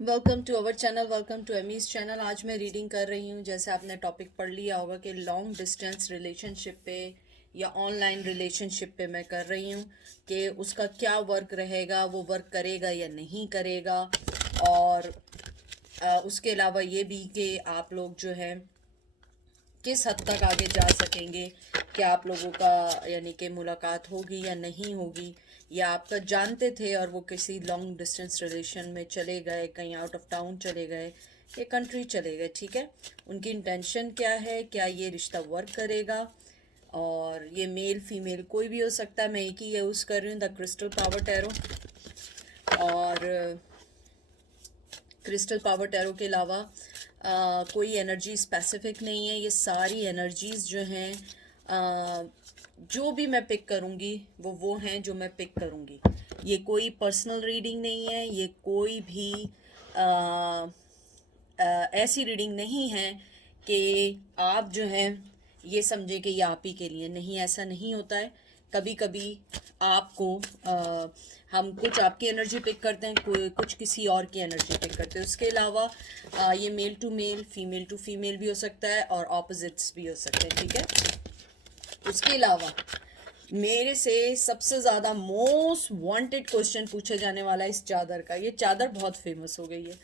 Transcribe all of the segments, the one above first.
Welcome to our channel, welcome to Amy's channel. आज मैं reading कर रही हूँ, जैसे आपने टॉपिक पढ़ लिया होगा कि लॉन्ग डिस्टेंस रिलेशनशिप पे या ऑनलाइन रिलेशनशिप पे मैं कर रही हूँ कि उसका क्या वर्क रहेगा, वो वर्क करेगा या नहीं करेगा। और उसके अलावा ये भी कि आप लोग जो है किस हद तक आगे जा सकेंगे, क्या आप लोगों का यानी कि मुलाकात होगी या नहीं होगी, या आपका जानते थे और वो किसी लॉन्ग डिस्टेंस रिलेशन में चले गए, कहीं आउट ऑफ टाउन चले गए, ये कंट्री चले गए, ठीक है। उनकी इंटेंशन क्या है, क्या ये रिश्ता वर्क करेगा। और ये मेल फीमेल कोई भी हो सकता है। मैं एक ही यूज़ कर रही हूँ, द क्रिस्टल पावर टैरो। और क्रिस्टल पावर टैरो के अलावा कोई एनर्जी स्पेसिफिक नहीं है। ये सारी एनर्जीज जो हैं, जो भी मैं पिक करूँगी वो हैं जो मैं पिक करूँगी। ये कोई पर्सनल रीडिंग नहीं है, ये कोई भी आ, ऐसी रीडिंग नहीं है कि आप जो हैं ये समझे कि ये आप ही के लिए। नहीं, ऐसा नहीं होता है। कभी कभी आपको हम कुछ आपकी एनर्जी पिक करते हैं, कुछ किसी और की एनर्जी पिक करते हैं। उसके अलावा ये male to male, female to female भी हो सकता है और ऑपोजिट्स भी हो सकते हैं, ठीक है। उसके अलावा मेरे से सबसे ज़्यादा मोस्ट वांटेड क्वेश्चन पूछा जाने वाला है इस चादर का। ये चादर बहुत फेमस हो गई है।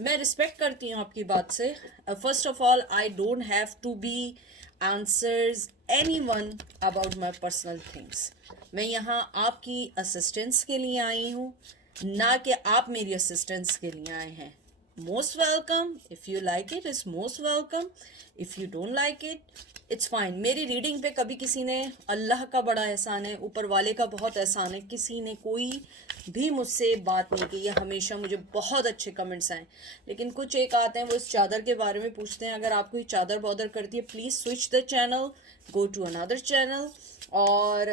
मैं रिस्पेक्ट करती हूँ आपकी बात से। First of all, I don't have to be answers anyone about my personal things. मैं यहाँ आपकी असिस्टेंस के लिए आई हूँ, ना कि आप मेरी असिस्टेंस के लिए आए हैं। Most welcome. If you like it, it's most welcome. If you don't like it, it's fine. मेरी रीडिंग पे कभी किसी ने, अल्लाह का बड़ा एहसान है, ऊपर वाले का बहुत एहसान है, किसी ने कोई भी मुझसे बात नहीं की। ये हमेशा मुझे बहुत अच्छे कमेंट्स आए। लेकिन कुछ एक आते हैं, वो इस चादर के बारे में पूछते हैं। अगर आपको ये चादर बॉदर करती है, please switch the channel, go to another channel. और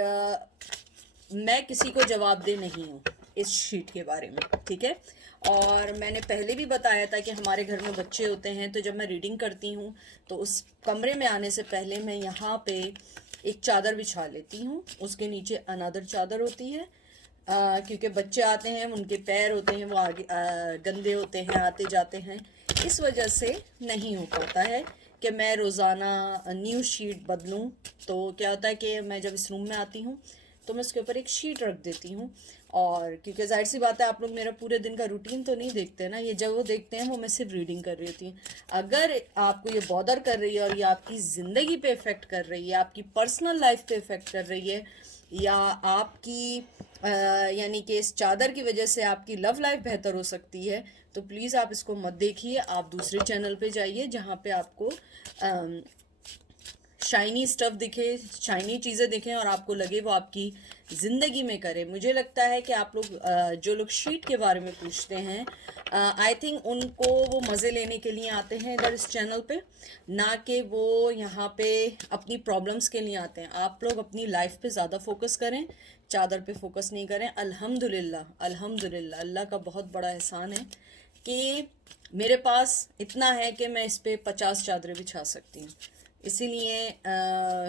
मैं किसी को जवाब दे नहीं हूँ इस शीट के बारे में, ठीक है। और मैंने पहले भी बताया था कि हमारे घर में बच्चे होते हैं, तो जब मैं रीडिंग करती हूँ तो उस कमरे में आने से पहले मैं यहाँ पे एक चादर बिछा लेती हूँ, उसके नीचे अनदर चादर होती है। क्योंकि बच्चे आते हैं, उनके पैर होते हैं वो आगे गंदे होते हैं, आते जाते हैं। इस वजह से नहीं हो पाता है कि मैं रोज़ाना न्यू शीट बदलूं। तो क्या होता है कि मैं जब इस रूम में आती हूँ तो मैं उसके ऊपर एक शीट रख देती हूँ। और क्योंकि जाहिर सी बात है, आप लोग मेरा पूरे दिन का रूटीन तो नहीं देखते ना, ये जब वो देखते हैं वो मैं सिर्फ रीडिंग कर रही होती हूँ। अगर आपको ये बॉदर कर रही है और ये आपकी ज़िंदगी पे इफ़ेक्ट कर रही है, आपकी पर्सनल लाइफ पे इफ़ेक्ट कर रही है, या आपकी यानी कि इस चादर की वजह से आपकी लव लाइफ बेहतर हो सकती है, तो प्लीज़ आप इसको मत देखिए। आप दूसरे चैनल पे जाइए जहाँ पे आपको शाइनी स्टफ दिखे, शाइनी चीज़ें दिखें और आपको लगे वो आपकी ज़िंदगी में करे। मुझे लगता है कि आप लोग जो लोग शीट के बारे में पूछते हैं, आई थिंक उनको वो मज़े लेने के लिए आते हैं इधर इस चैनल पे, ना कि वो यहाँ पे अपनी प्रॉब्लम्स के लिए आते हैं। आप लोग अपनी लाइफ पे ज़्यादा फोकस करें, चादर पे फोकस नहीं करें। अल्हम्दुलिल्लाह, अल्हम्दुलिल्लाह, अल्लाह का बहुत बड़ा एहसान है कि मेरे पास इतना है कि मैं इस पर 50 चादरें बिछा सकती हूँ। इसीलिए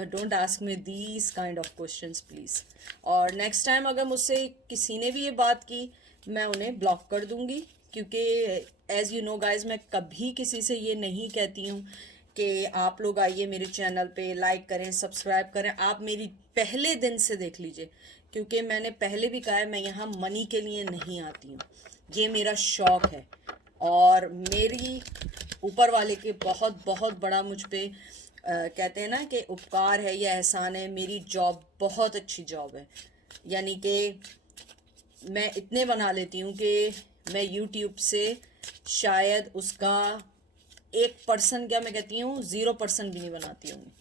don't ask me these kind of questions please. और नेक्स्ट टाइम अगर मुझसे किसी ने भी ये बात की, मैं उन्हें ब्लॉक कर दूंगी। क्योंकि एज़ यू नो गाइज, मैं कभी किसी से ये नहीं कहती हूँ कि आप लोग आइए मेरे चैनल पे, लाइक करें, सब्सक्राइब करें। आप मेरी पहले दिन से देख लीजिए, क्योंकि मैंने पहले भी कहा है, मैं यहाँ मनी के लिए नहीं आती हूँ, ये मेरा शौक़ है। और मेरी ऊपर वाले के बहुत बहुत बड़ा मुझ पे कहते हैं ना कि उपकार है या एहसान है। मेरी जॉब बहुत अच्छी जॉब है, यानी कि मैं इतने बना लेती हूँ कि मैं यूट्यूब से शायद उसका 1%, क्या मैं कहती हूँ 0% भी नहीं बनाती हूँ।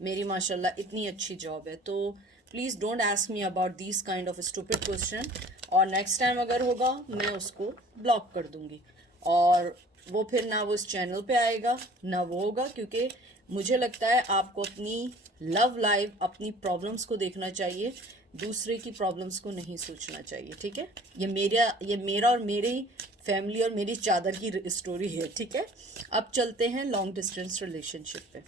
मेरी माशाल्लाह इतनी अच्छी जॉब है। तो please don't ask me about this kind of stupid question. और नेक्स्ट टाइम अगर होगा मैं उसको ब्लॉक कर दूँगी, और वो फिर ना वो इस चैनल पे आएगा ना वो होगा। क्योंकि मुझे लगता है आपको अपनी लव लाइफ, अपनी प्रॉब्लम्स को देखना चाहिए, दूसरे की प्रॉब्लम्स को नहीं सोचना चाहिए, ठीक है। ये मेरा और मेरी फैमिली और मेरी चादर की स्टोरी है, ठीक है। अब चलते हैं लॉन्ग डिस्टेंस रिलेशनशिप पे।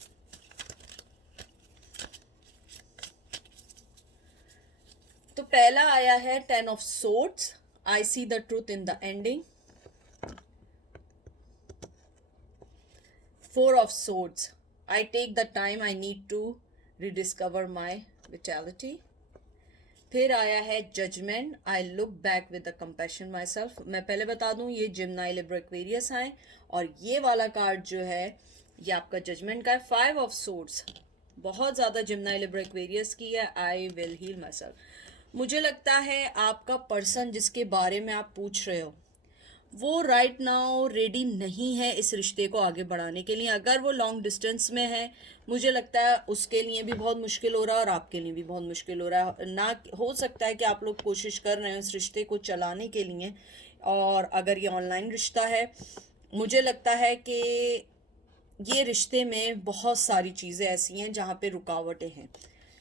तो पहला आया है 10 of swords. I see the truth in the ending. 4 of swords. I take the time I need to rediscover my vitality. फिर आया है judgement. I look back with the compassion myself. मैं पहले बता दूं ये जिम्नाई लिब्रा एक्वेरियस आए और ये वाला कार्ड जो है ये आपका जजमेंट का है. 5 ऑफ सोर्ड्स बहुत ज़्यादा जिम्नाई लिब्रा एक्वेरियस की है. I will heal myself. मुझे लगता है आपका पर्सन जिसके बारे में आप पूछ रहे हो वो राइट नाउ रेडी नहीं है इस रिश्ते को आगे बढ़ाने के लिए. अगर वो लॉन्ग डिस्टेंस में है मुझे लगता है उसके लिए भी बहुत मुश्किल हो रहा है और आपके लिए भी बहुत मुश्किल हो रहा है. ना हो सकता है कि आप लोग कोशिश कर रहे हैं उस रिश्ते को चलाने के लिए, और अगर ये ऑनलाइन रिश्ता है मुझे लगता है कि ये रिश्ते में बहुत सारी चीज़ें ऐसी हैं जहाँ पे रुकावटें हैं.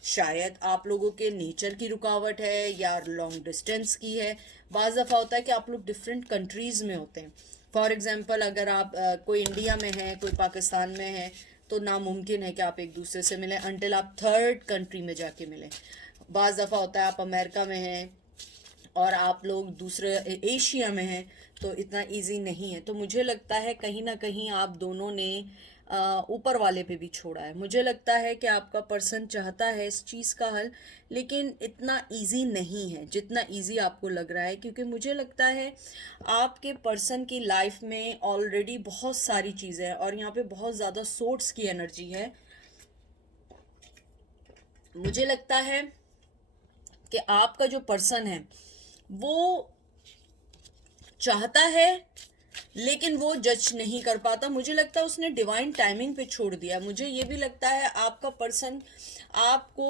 शायद आप लोगों के नेचर की रुकावट है या लॉन्ग डिस्टेंस की है. बाज़ दफ़ा होता है कि आप लोग डिफरेंट कंट्रीज़ में होते हैं. फॉर एग्जांपल अगर आप कोई इंडिया में है कोई पाकिस्तान में है तो नामुमकिन है कि आप एक दूसरे से मिलें अनटिल आप थर्ड कंट्री में जाके मिलें. बाज़ दफ़ा होता है आप अमेरिका में हैं और आप लोग दूसरे एशिया में हैं तो इतना इजी नहीं है. तो मुझे लगता है कहीं ना कहीं आप दोनों ने ऊपर वाले पे भी छोड़ा है. मुझे लगता है कि आपका पर्सन चाहता है इस चीज़ का हल, लेकिन इतना इजी नहीं है जितना इजी आपको लग रहा है, क्योंकि मुझे लगता है आपके पर्सन की लाइफ में ऑलरेडी बहुत सारी चीज़ें हैं और यहाँ पे बहुत ज़्यादा सोर्स की एनर्जी है. मुझे लगता है कि आपका जो पर्सन है वो चाहता है लेकिन वो जज नहीं कर पाता. मुझे लगता है उसने डिवाइन टाइमिंग पे छोड़ दिया. मुझे ये भी लगता है आपका पर्सन आपको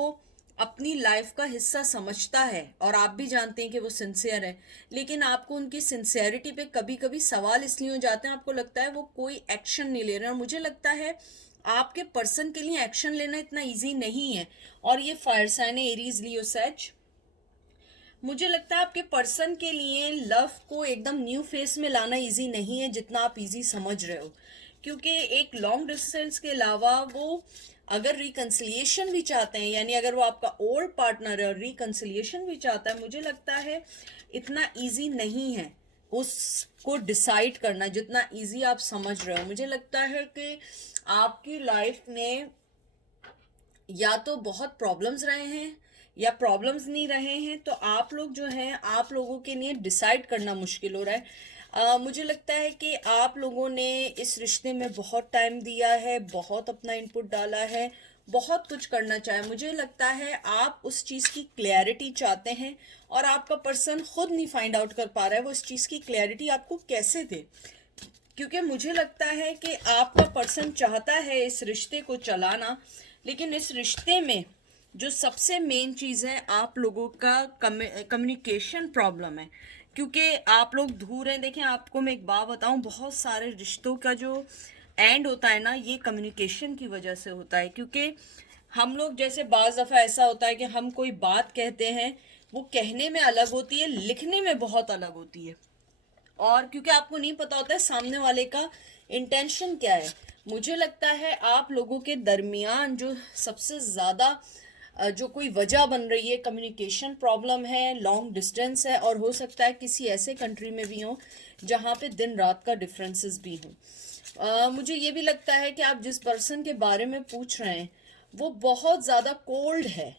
अपनी लाइफ का हिस्सा समझता है और आप भी जानते हैं कि वो सिंसियर है, लेकिन आपको उनकी सिंसियरिटी पे कभी कभी सवाल इसलिए हो जाते हैं, आपको लगता है वो कोई एक्शन नहीं ले रहे हैं. और मुझे लगता है आपके पर्सन के लिए एक्शन लेना इतना ईजी नहीं है. और ये फायर साइन है एरीज लियो सेज. मुझे लगता है आपके पर्सन के लिए लव को एकदम न्यू फेस में लाना इजी नहीं है जितना आप इजी समझ रहे हो, क्योंकि एक लॉन्ग डिस्टेंस के अलावा वो अगर रिकन्सिलिएशन भी चाहते हैं, यानी अगर वो आपका ओल्ड पार्टनर है और रिकन्सिलिएशन भी चाहता है, मुझे लगता है इतना इजी नहीं है उसको डिसाइड करना जितना इजी आप समझ रहे हो. मुझे लगता है कि आपकी लाइफ में या तो बहुत प्रॉब्लम्स रहे हैं या प्रॉब्लम्स नहीं रहे हैं, तो आप लोग जो हैं आप लोगों के लिए डिसाइड करना मुश्किल हो रहा है. मुझे लगता है कि आप लोगों ने इस रिश्ते में बहुत टाइम दिया है, बहुत अपना इनपुट डाला है, बहुत कुछ करना चाहे. मुझे लगता है आप उस चीज़ की क्लैरिटी चाहते हैं और आपका पर्सन खुद नहीं फाइंड आउट कर पा रहा है वो इस चीज़ की क्लैरिटी आपको कैसे दे. क्योंकि मुझे लगता है कि आपका पर्सन चाहता है इस रिश्ते को चलाना, लेकिन इस रिश्ते में जो सबसे मेन चीज़ है आप लोगों का कम्युनिकेशन प्रॉब्लम है, क्योंकि आप लोग दूर हैं. देखें आपको मैं एक बात बताऊं, बहुत सारे रिश्तों का जो एंड होता है ना ये कम्युनिकेशन की वजह से होता है. क्योंकि हम लोग जैसे बाज़ दफ़ा ऐसा होता है कि हम कोई बात कहते हैं वो कहने में अलग होती है लिखने में बहुत अलग होती है, और क्योंकि आपको नहीं पता होता है सामने वाले का इंटेंशन क्या है. मुझे लगता है आप लोगों के दरमियान जो सबसे ज़्यादा जो कोई वजह बन रही है कम्युनिकेशन प्रॉब्लम है, लॉन्ग डिस्टेंस है, और हो सकता है किसी ऐसे कंट्री में भी हो जहाँ पे दिन रात का डिफरेंसेस भी हों. मुझे ये भी लगता है कि आप जिस पर्सन के बारे में पूछ रहे हैं वो बहुत ज़्यादा कोल्ड है.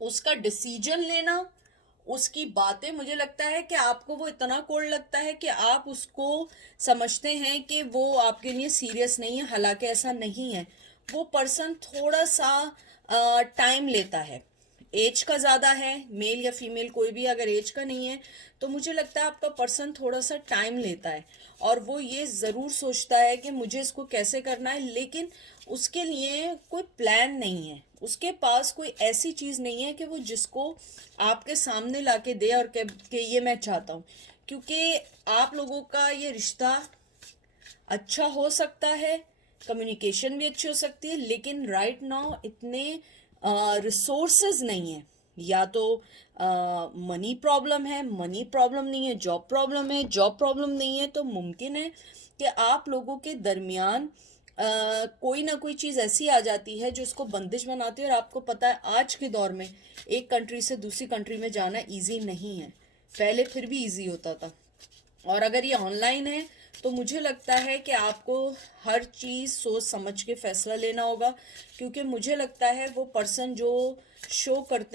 उसका डिसीजन लेना, उसकी बातें, मुझे लगता है कि आपको वो इतना कोल्ड लगता है कि आप उसको समझते हैं कि वो आपके लिए सीरियस नहीं है, हालांकि ऐसा नहीं है. वो पर्सन थोड़ा सा टाइम लेता है. एज का ज़्यादा है, मेल या फीमेल कोई भी अगर एज का नहीं है तो मुझे लगता है आपका पर्सन थोड़ा सा टाइम लेता है और वो ये ज़रूर सोचता है कि मुझे इसको कैसे करना है, लेकिन उसके लिए कोई प्लान नहीं है. उसके पास कोई ऐसी चीज़ नहीं है कि वो जिसको आपके सामने ला के दे और कि ये मैं चाहता हूँ. क्योंकि आप लोगों का ये रिश्ता अच्छा हो सकता है, कम्युनिकेशन भी अच्छी हो सकती है, लेकिन राइट नाउ इतने रिसोर्सेज नहीं है. या तो मनी प्रॉब्लम है, मनी प्रॉब्लम नहीं है, जॉब प्रॉब्लम है, जॉब प्रॉब्लम नहीं है, तो मुमकिन है कि आप लोगों के दरमियान कोई ना कोई चीज़ ऐसी आ जाती है जो इसको बंदिश बनाती है. और आपको पता है आज के दौर में एक कंट्री से दूसरी कंट्री में जाना इजी नहीं है, पहले फिर भी इजी होता था. और अगर ये ऑनलाइन है तो मुझे लगता है कि आपको हर चीज़ सोच समझ के फैसला लेना होगा, क्योंकि मुझे लगता है वो पर्सन जो शो कर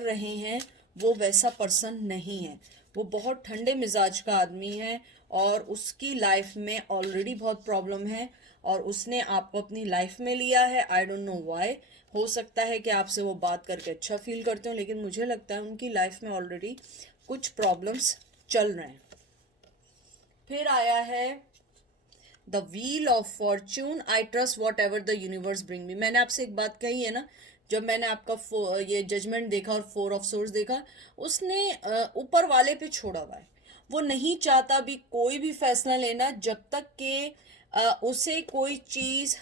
रहे हैं वो वैसा पर्सन नहीं है। वो बहुत ठंडे मिजाज का आदमी है और उसकी लाइफ में ऑलरेडी बहुत प्रॉब्लम है और उसने आपको अपनी लाइफ में लिया है। I don't know why. हो सकता है कि आपसे वो बात करके अच्छा फील करते हो, लेकिन मुझे लगता है उनकी लाइफ में ऑलरेडी कुछ प्रॉब्लम्स चल रहे हैं। फिर आया है the wheel of Fortune. I trust what ever the universe bring me. मैंने आपसे एक बात कही है ना, जब मैंने आपका ये जजमेंट देखा और 4 ऑफ सोर्स देखा, उसने ऊपर वाले पे छोड़ा हुआ है। वो नहीं चाहता भी कोई भी फैसला लेना जब तक कि उसे कोई चीज़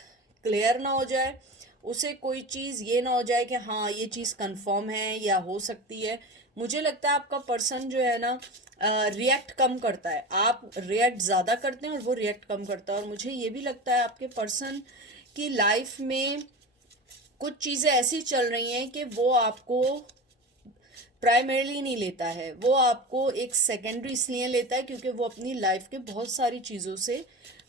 क्लियर ना हो जाए, उसे कोई चीज़ ये ना हो जाए कि हाँ ये चीज़ कंफर्म है या हो सकती है। मुझे लगता है आपका पर्सन जो है ना रिएक्ट कम करता है, आप रिएक्ट ज़्यादा करते हैं और वो रिएक्ट कम करता है। और मुझे ये भी लगता है आपके पर्सन की लाइफ में कुछ चीज़ें ऐसी चल रही हैं कि वो आपको प्राइमरीली नहीं लेता है, वो आपको एक सेकेंडरी इसलिए लेता है क्योंकि वो अपनी लाइफ के बहुत सारी चीज़ों से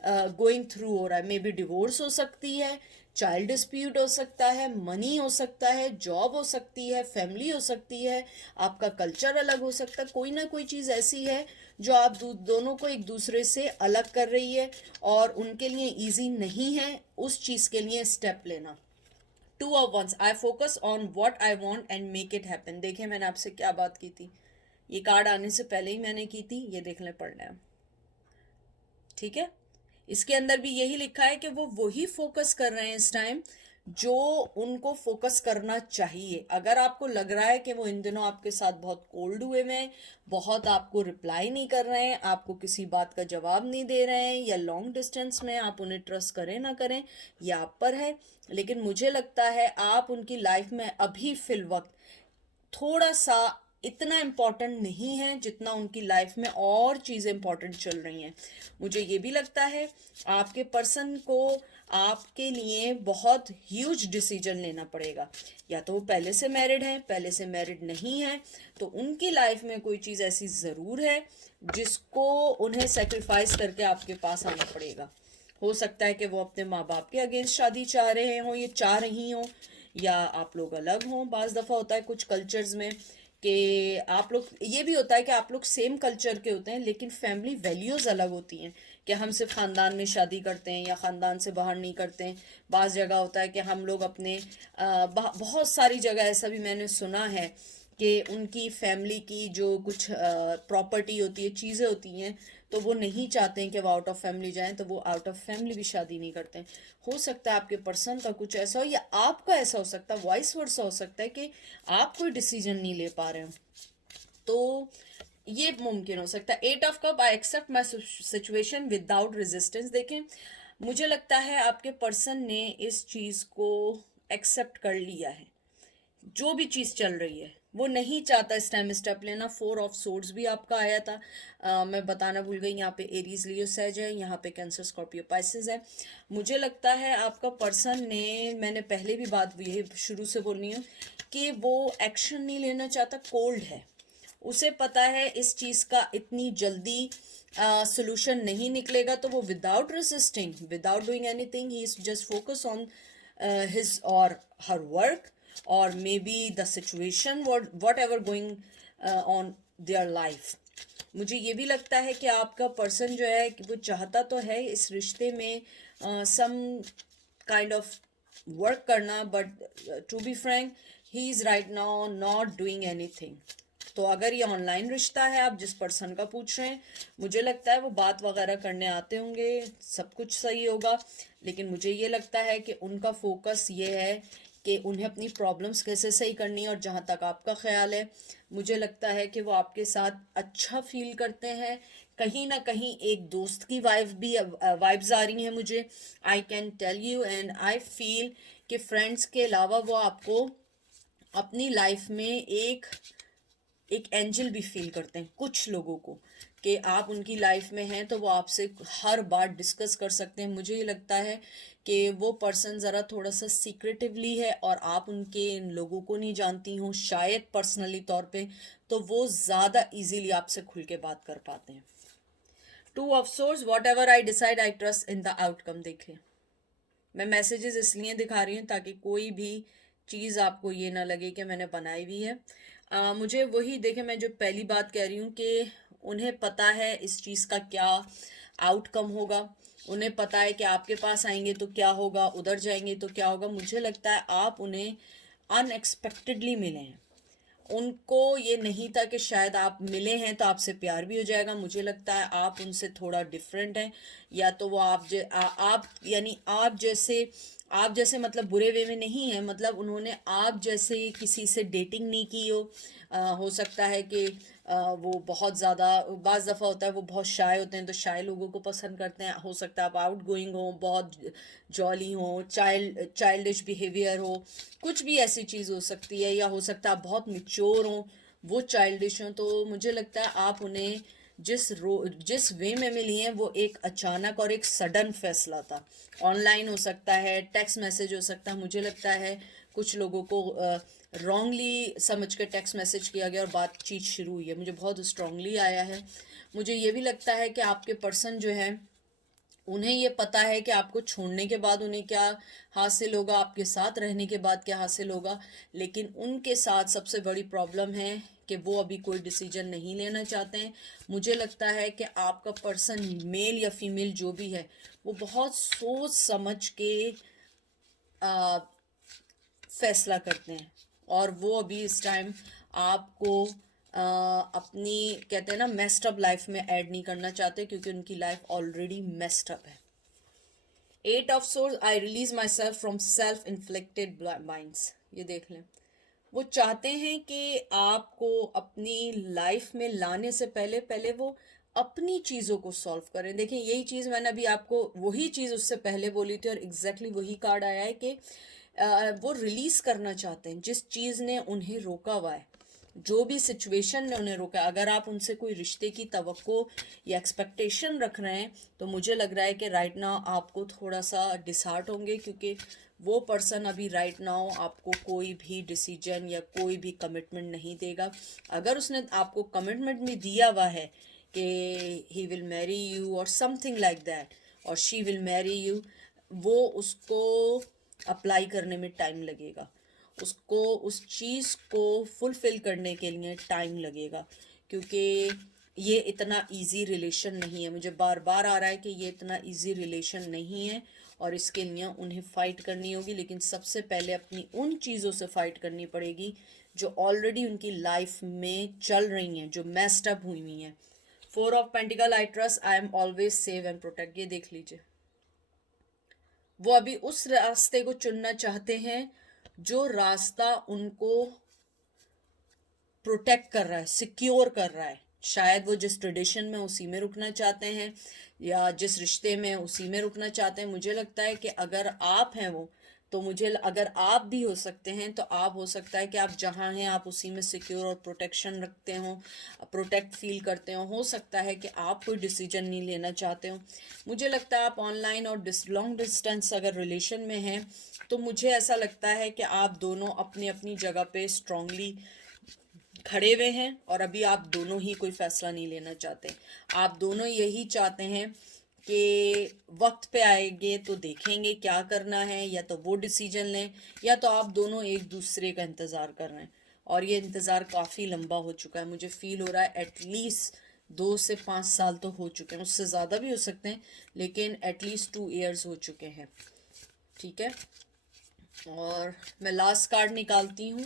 गोइंग थ्रू हो रहा है। मे बी डिवोर्स हो सकती है, चाइल्ड डिस्प्यूट हो सकता है, मनी हो सकता है, जॉब हो सकती है, फैमिली हो सकती है, आपका कल्चर अलग हो सकता है। कोई ना कोई चीज़ ऐसी है जो आप दोनों को एक दूसरे से अलग कर रही है और उनके लिए ईजी नहीं है उस चीज़ के लिए स्टेप लेना। 2 of 1, I focus on what I want and make it happen. देखिए मैंने आपसे क्या बात की थी, ये कार्ड आने से पहले ही मैंने की थी, ये देख लें, पढ़ना है, ठीक है। इसके अंदर भी यही लिखा है कि वो वही फोकस कर रहे हैं इस टाइम जो उनको फोकस करना चाहिए। अगर आपको लग रहा है कि वो इन दिनों आपके साथ बहुत कोल्ड हुए हैं, बहुत आपको रिप्लाई नहीं कर रहे हैं, आपको किसी बात का जवाब नहीं दे रहे हैं, या लॉन्ग डिस्टेंस में, आप उन्हें ट्रस्ट करें ना करें ये आप पर है। लेकिन मुझे लगता है आप उनकी लाइफ में अभी फिल वक्त थोड़ा सा इतना इम्पोर्टेंट नहीं है जितना उनकी लाइफ में और चीज़ें इम्पोर्टेंट चल रही हैं। मुझे ये भी लगता है आपके पर्सन को आपके लिए बहुत ह्यूज डिसीजन लेना पड़ेगा। या तो वो पहले से मैरिड हैं, पहले से मैरिड नहीं है, तो उनकी लाइफ में कोई चीज़ ऐसी ज़रूर है जिसको उन्हें सेक्रीफाइस करके आपके पास आना पड़ेगा। हो सकता है कि वो अपने माँ बाप के अगेंस्ट शादी चाह रहे हों, ये चाह रही हों, या आप लोग अलग हों। बाज़ दफ़ा होता है कुछ कल्चर्स में कि आप लोग, ये भी होता है कि आप लोग सेम कल्चर के होते हैं लेकिन फैमिली वैल्यूज़ अलग होती हैं, कि हम सिर्फ ख़ानदान में शादी करते हैं या ख़ानदान से बाहर नहीं करते हैं। बाज़ जगह होता है कि हम लोग अपने बहुत सारी जगह ऐसा भी मैंने सुना है कि उनकी फैमिली की जो कुछ प्रॉपर्टी होती है, चीज़ें होती हैं, तो वो नहीं चाहते हैं कि वो आउट ऑफ फैमिली जाएं, तो वो आउट ऑफ फैमिली भी शादी नहीं करते हैं। हो सकता है आपके पर्सन का कुछ ऐसा हो या आपका ऐसा हो सकता है, वॉइस वर्सा हो सकता है कि आप कोई डिसीजन नहीं ले पा रहे हो, तो ये मुमकिन हो सकता है। 8 of cup, I accept my situation without resistance. देखें मुझे लगता है आपके पर्सन ने इस चीज़ को एक्सेप्ट कर लिया है, जो भी चीज़ चल रही है वो नहीं चाहता इस टाइम स्टेप लेना। 4 ऑफ सोर्ड्स भी आपका आया था, मैं बताना भूल गई, यहाँ पे एरीज लियो सेज है, यहाँ पे कैंसर स्कॉर्पियो पाइसेस है। मुझे लगता है आपका पर्सन ने, मैंने पहले भी बात यही शुरू से बोलनी है कि वो एक्शन नहीं लेना चाहता, कोल्ड है। उसे पता है इस चीज़ का इतनी जल्दी सोल्यूशन नहीं निकलेगा, तो वो without resisting, without doing anything, he is just focus on his or her work or maybe the situation whatever going on their life। मुझे ये भी लगता है कि आपका पर्सन जो है कि वो चाहता तो है इस रिश्ते में सम काइंड ऑफ वर्क करना, but to be frank he is right now not doing anything. तो अगर ये ऑनलाइन रिश्ता है, आप जिस पर्सन का पूछ रहे हैं, मुझे लगता है वो बात वगैरह करने आते होंगे, सब कुछ सही होगा। लेकिन मुझे ये लगता है कि उनका फोकस ये है कि उन्हें अपनी प्रॉब्लम्स कैसे सही करनी है। और जहाँ तक आपका ख्याल है, मुझे लगता है कि वो आपके साथ अच्छा फील करते हैं। कहीं ना कहीं एक दोस्त की वाइब्स आ रही हैं मुझे, I can tell you, and I feel कि फ्रेंड्स के अलावा वो आपको अपनी लाइफ में एक एंजल भी फील करते हैं कुछ लोगों को, कि आप उनकी लाइफ में हैं तो वो आपसे हर बात डिस्कस कर सकते हैं। मुझे ये लगता है कि वो पर्सन ज़रा थोड़ा सा सीक्रेटिवली है और आप उनके इन लोगों को नहीं जानती हूँ शायद पर्सनली तौर पे, तो वो ज़्यादा इजीली आपसे खुल के बात कर पाते हैं। Two of source, what ever I decide I trust in the outcome. देखिए मैं मैसेजेस इसलिए दिखा रही हूँ ताकि कोई भी चीज़ आपको ये ना लगे कि मैंने बनाई हुई है। मुझे वही देखे, मैं जो पहली बात कह रही हूँ कि उन्हें पता है इस चीज़ का क्या आउटकम होगा, उन्हें पता है कि आपके पास आएंगे तो क्या होगा, उधर जाएंगे तो क्या होगा। मुझे लगता है आप उन्हें अनएक्सपेक्टेडली मिले हैं, उनको ये नहीं था कि शायद आप मिले हैं तो आपसे प्यार भी हो जाएगा। मुझे लगता है आप उनसे थोड़ा डिफरेंट हैं, या तो वो आप यानी आप जैसे मतलब बुरे वे में नहीं है, मतलब उन्होंने आप जैसे किसी से डेटिंग नहीं की हो सकता है कि वो बहुत ज़्यादा, बाज़ दफ़ा होता है वो बहुत शाय होते हैं तो शाय लोगों को पसंद करते हैं। हो सकता है आप आउट गोइंग हो, बहुत जॉली हो, चाइल्डिश बिहेवियर हो, कुछ भी ऐसी चीज़ हो सकती है। या हो सकता है आप बहुत मिच्योर हो, वो चाइल्डिश हो। तो मुझे लगता है आप उन्हें जिस वे में मिली हैं वो एक अचानक और एक सडन फैसला था। ऑनलाइन हो सकता है, टेक्स्ट मैसेज हो सकता है। मुझे लगता है कुछ लोगों को रॉन्गली समझ के टेक्स्ट मैसेज किया गया और बातचीत शुरू हुई है। मुझे बहुत स्ट्रांगली आया है। मुझे ये भी लगता है कि आपके पर्सन जो है उन्हें ये पता है कि आपको छोड़ने के बाद उन्हें क्या हासिल होगा, आपके साथ रहने के बाद क्या हासिल होगा। लेकिन उनके साथ सबसे बड़ी प्रॉब्लम है कि वो अभी कोई डिसीजन नहीं लेना चाहते हैं। मुझे लगता है कि आपका पर्सन, मेल या फीमेल जो भी है, वो बहुत सोच समझ के फैसला करते हैं। और वो अभी इस टाइम आपको अपनी, कहते हैं ना, मेस्ड अप लाइफ में ऐड नहीं करना चाहते, क्योंकि उनकी लाइफ ऑलरेडी मेस्ड अप है। Eight of swords, I release myself from self inflicted minds. ये देख लें, वो चाहते हैं कि आपको अपनी लाइफ में लाने से पहले पहले वो अपनी चीज़ों को सॉल्व करें। देखिए यही चीज़ मैंने अभी आपको वही चीज़ उससे पहले बोली थी और एग्जैक्टली वही कार्ड आया है कि वो रिलीज करना चाहते हैं जिस चीज़ ने उन्हें रोका हुआ है, जो भी सिचुएशन ने उन्हें रोका। अगर आप उनसे कोई रिश्ते की तवक्को या एक्सपेक्टेशन रख रहे हैं तो मुझे लग रहा है कि राइट नाउ आपको थोड़ा सा डिसहार्ट होंगे, क्योंकि वो पर्सन अभी राइट नाउ आपको कोई भी डिसीजन या कोई भी कमिटमेंट नहीं देगा। अगर उसने आपको कमिटमेंट भी दिया हुआ है कि ही विल मैरी यू और समथिंग लाइक दैट, और शी विल मैरी यू, वो उसको अप्लाई करने में टाइम लगेगा, उसको उस चीज़ को फुलफिल करने के लिए टाइम लगेगा, क्योंकि ये इतना इजी रिलेशन नहीं है। मुझे बार बार आ रहा है कि ये इतना इजी रिलेशन नहीं है और इसके लिए उन्हें फ़ाइट करनी होगी। लेकिन सबसे पहले अपनी उन चीज़ों से फ़ाइट करनी पड़ेगी जो ऑलरेडी उनकी लाइफ में चल रही हैं, जो मेस्ड अप हुई हुई हैं। Four of pentacle, I trust, I am always save and protect. ये देख लीजिए, वो अभी उस रास्ते को चुनना चाहते हैं जो रास्ता उनको प्रोटेक्ट कर रहा है, सिक्योर कर रहा है। शायद वो जिस ट्रेडिशन में उसी में रुकना चाहते हैं या जिस रिश्ते में उसी में रुकना चाहते हैं। मुझे लगता है कि अगर आप हैं वो, तो मुझे अगर आप भी हो सकते हैं तो आप, हो सकता है कि आप जहाँ हैं आप उसी में सिक्योर और प्रोटेक्शन रखते हो, प्रोटेक्ट फील करते हो सकता है कि आप कोई डिसीजन नहीं लेना चाहते हो। मुझे लगता है आप ऑनलाइन और लॉन्ग डिस्टेंस अगर रिलेशन में हैं तो मुझे ऐसा लगता है कि आप दोनों अपनी अपनी जगह पे स्ट्रांगली खड़े हुए हैं और अभी आप दोनों ही कोई फैसला नहीं लेना चाहते। आप दोनों यही चाहते हैं कि वक्त पे आएंगे तो देखेंगे क्या करना है, या तो वो डिसीजन लें या तो आप दोनों एक दूसरे का इंतज़ार कर रहे हैं। और ये इंतज़ार काफ़ी लंबा हो चुका है, मुझे फील हो रहा है एटलीस्ट 2 से 5 साल तो हो चुके हैं, उससे ज़्यादा भी हो सकते हैं, लेकिन एटलीस्ट 2 years हो चुके हैं। ठीक है, और मैं लास्ट कार्ड निकालती हूँ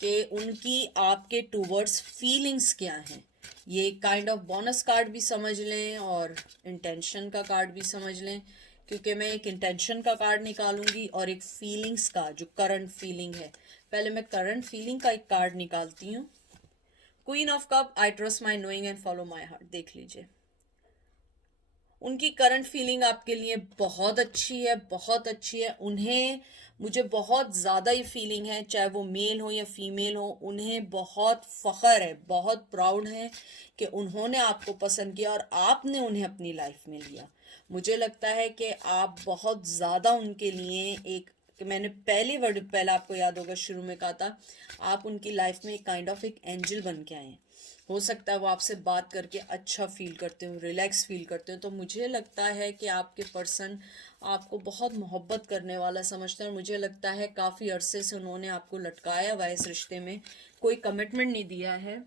कि उनकी आपके टूवर्ड्स फीलिंग्स क्या हैं। ये काइंड ऑफ बोनस कार्ड भी समझ लें और इंटेंशन का कार्ड भी समझ लें, क्योंकि मैं एक इंटेंशन का कार्ड निकालूंगी और एक फीलिंग्स का, जो करंट फीलिंग है। पहले मैं करंट फीलिंग का एक कार्ड निकालती हूँ। Queen of cup, I trust my knowing and follow my heart. देख लीजिए, उनकी करंट फीलिंग आपके लिए बहुत अच्छी है, बहुत अच्छी है। उन्हें, मुझे बहुत ज़्यादा ही फीलिंग है, चाहे वो मेल हो या फीमेल हो, उन्हें बहुत फ़ख्र है, बहुत प्राउड है कि उन्होंने आपको पसंद किया और आपने उन्हें अपनी लाइफ में लिया। मुझे लगता है कि आप बहुत ज़्यादा उनके लिए एक, कि मैंने पहले वर्ड, पहला आपको याद होगा शुरू में कहा था, आप उनकी लाइफ में काइंड ऑफ एक एंजल बन के आए हैं। हो सकता है वो आपसे बात करके अच्छा फील करते हो, रिलैक्स फील करते हो। तो मुझे लगता है कि आपके पर्सन आपको बहुत मोहब्बत करने वाला समझते हैं, और मुझे लगता है काफ़ी अरसे से उन्होंने आपको लटकाया हुआ है इस रिश्ते में, कोई कमिटमेंट नहीं दिया है,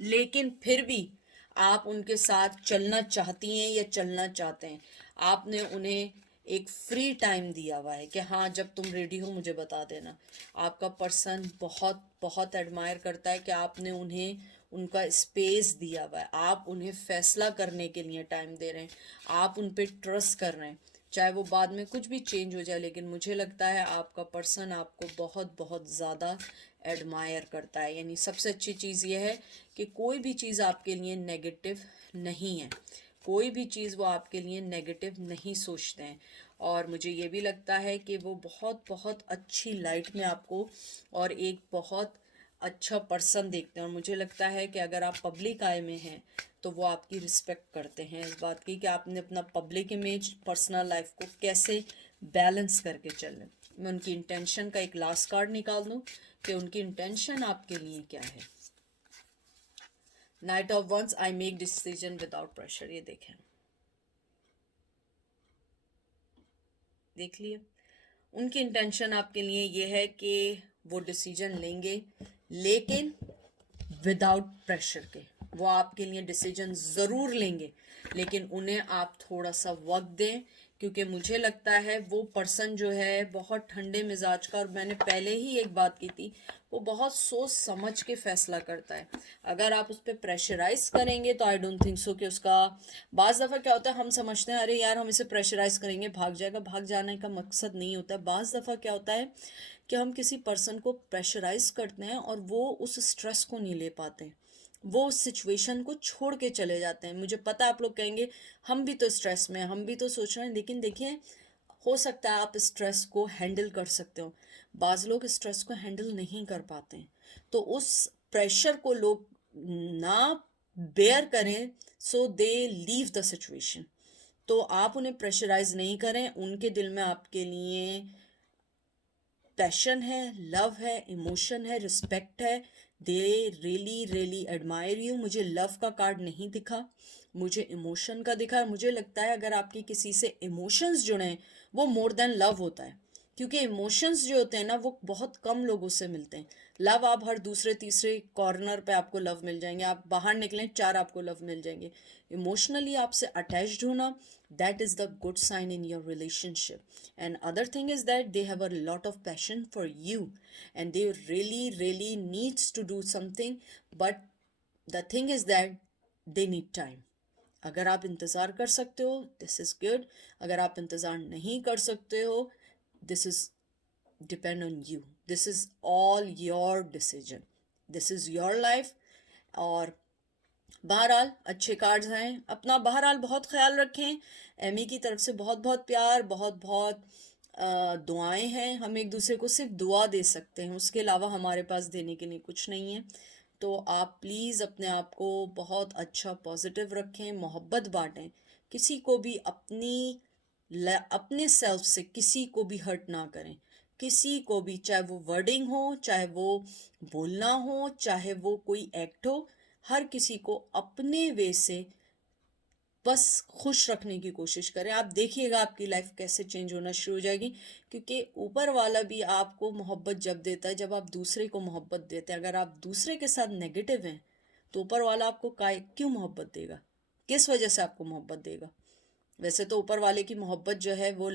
लेकिन फिर भी आप उनके साथ चलना चाहती हैं या चलना चाहते हैं। आपने उन्हें एक फ्री टाइम दिया हुआ है कि हाँ जब तुम रेडी हो मुझे बता देना। आपका पर्सन बहुत बहुत एडमायर करता है कि आपने उन्हें उनका स्पेस दिया हुआ है, आप उन्हें फैसला करने के लिए टाइम दे रहे हैं, आप उन पर ट्रस्ट कर रहे हैं, चाहे वो बाद में कुछ भी चेंज हो जाए। लेकिन मुझे लगता है आपका पर्सन आपको बहुत बहुत ज़्यादा एडमायर करता है। यानी सबसे अच्छी चीज़ यह है कि कोई भी चीज़ आपके लिए नेगेटिव नहीं है, कोई भी चीज़ वो आपके लिए नेगेटिव नहीं सोचते हैं। और मुझे ये भी लगता है कि वो बहुत बहुत अच्छी लाइट में आपको और एक बहुत अच्छा पर्सन देखते हैं। और मुझे लगता है कि अगर आप पब्लिक आई में हैं तो वो आपकी रिस्पेक्ट करते हैं इस बात की कि आपने अपना पब्लिक इमेज पर्सनल लाइफ को कैसे बैलेंस करके चलें। मैं उनकी इंटेंशन का एक लास्ट कार्ड निकाल दूं कि उनकी इंटेंशन आपके लिए क्या है। Knight of wands, I make decision without pressure. ये देखें, देख लिए उनकी इंटेंशन आपके लिए ये है कि वो डिसीजन लेंगे, लेकिन विदाउट प्रेशर के। वो आपके लिए डिसीजन ज़रूर लेंगे, लेकिन उन्हें आप थोड़ा सा वक्त दें, क्योंकि मुझे लगता है वो पर्सन जो है बहुत ठंडे मिजाज का, और मैंने पहले ही एक बात की थी, वो बहुत सोच समझ के फैसला करता है। अगर आप उस पर प्रेशराइज करेंगे तो आई डोंट थिंक सो कि उसका, बाज़ दफ़ा क्या होता है हम समझते हैं अरे यार हम इसे प्रेशराइज करेंगे भाग जाएगा, भाग जाने का मकसद नहीं होता। बाज़ दफ़ा क्या होता है कि हम किसी पर्सन को प्रेशराइज करते हैं और वो उस स्ट्रेस को नहीं ले पाते, वो उस सिचुएशन को छोड़ के चले जाते हैं। मुझे पता है आप लोग कहेंगे हम भी तो स्ट्रेस में हैं, हम भी तो सोच रहे हैं, लेकिन देखिए हो सकता है आप स्ट्रेस को हैंडल कर सकते हो, बाज़ लोग स्ट्रेस को हैंडल नहीं कर पाते हैं। तो उस प्रेशर को लोग ना बेयर करें, सो दे लीव द सिचुएशन। तो आप उन्हें प्रेशराइज नहीं करें, उनके दिल में आपके लिए पैशन है, लव है, इमोशन है, रिस्पेक्ट है, they really really admire you. मुझे लव का कार्ड नहीं दिखा, मुझे इमोशन का दिखा। मुझे लगता है अगर आपकी किसी से इमोशंस जुड़े हैं वो मोर देन लव होता है, क्योंकि इमोशंस जो होते हैं ना वो बहुत कम लोगों से मिलते हैं। लव आप हर दूसरे तीसरे कॉर्नर पे आपको लव मिल जाएंगे, आप बाहर निकलें चार आपको लव मिल जाएंगे। इमोशनली आपसे अटैच्ड होना, that is the good sign in your relationship. And other thing is that they have a lot of passion for you and they really really needs to do something, but the thing is that they need time. अगर आप इंतज़ार कर सकते हो this is good, अगर आप इंतज़ार नहीं कर सकते हो this is depend on you, this is all your decision, this is your life. और बहरहाल अच्छे कार्ड्स हैं, अपना बहरहाल बहुत ख्याल रखें। एमी की तरफ से बहुत बहुत प्यार, बहुत बहुत दुआएं हैं। हम एक दूसरे को सिर्फ दुआ दे सकते हैं, उसके अलावा हमारे पास देने के लिए कुछ नहीं है। तो आप प्लीज़ अपने आप को बहुत अच्छा पॉजिटिव रखें, मोहब्बत बांटें, किसी को भी अपने सेल्फ से किसी को भी हर्ट ना करें, किसी को भी, चाहे वो वर्डिंग हो, चाहे वो बोलना हो, चाहे वो कोई एक्ट हो, हर किसी को अपने वे से बस खुश रखने की कोशिश करें। आप देखिएगा आपकी लाइफ कैसे चेंज होना शुरू हो जाएगी, क्योंकि ऊपर वाला भी आपको मोहब्बत जब देता है जब आप दूसरे को मोहब्बत देते हैं। अगर आप दूसरे के साथ नेगेटिव हैं तो ऊपर वाला आपको क्यों मोहब्बत देगा, किस वजह से आपको मोहब्बत देगा। वैसे तो ऊपर वाले की मोहब्बत जो है वो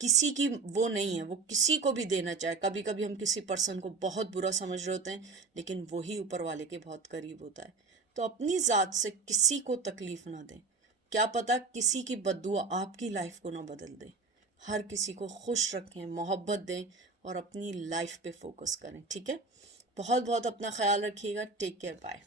किसी की वो नहीं है, वो किसी को भी देना चाहे। कभी कभी हम किसी पर्सन को बहुत बुरा समझ रहे होते हैं, लेकिन वही ऊपर वाले के बहुत करीब होता है। तो अपनी ज़ात से किसी को तकलीफ ना दें, क्या पता किसी की बद्दुआ आपकी लाइफ को ना बदल दे। हर किसी को खुश रखें, मोहब्बत दें और अपनी लाइफ पे फोकस करें, ठीक है। बहुत बहुत अपना ख्याल रखिएगा, टेक केयर, बाय।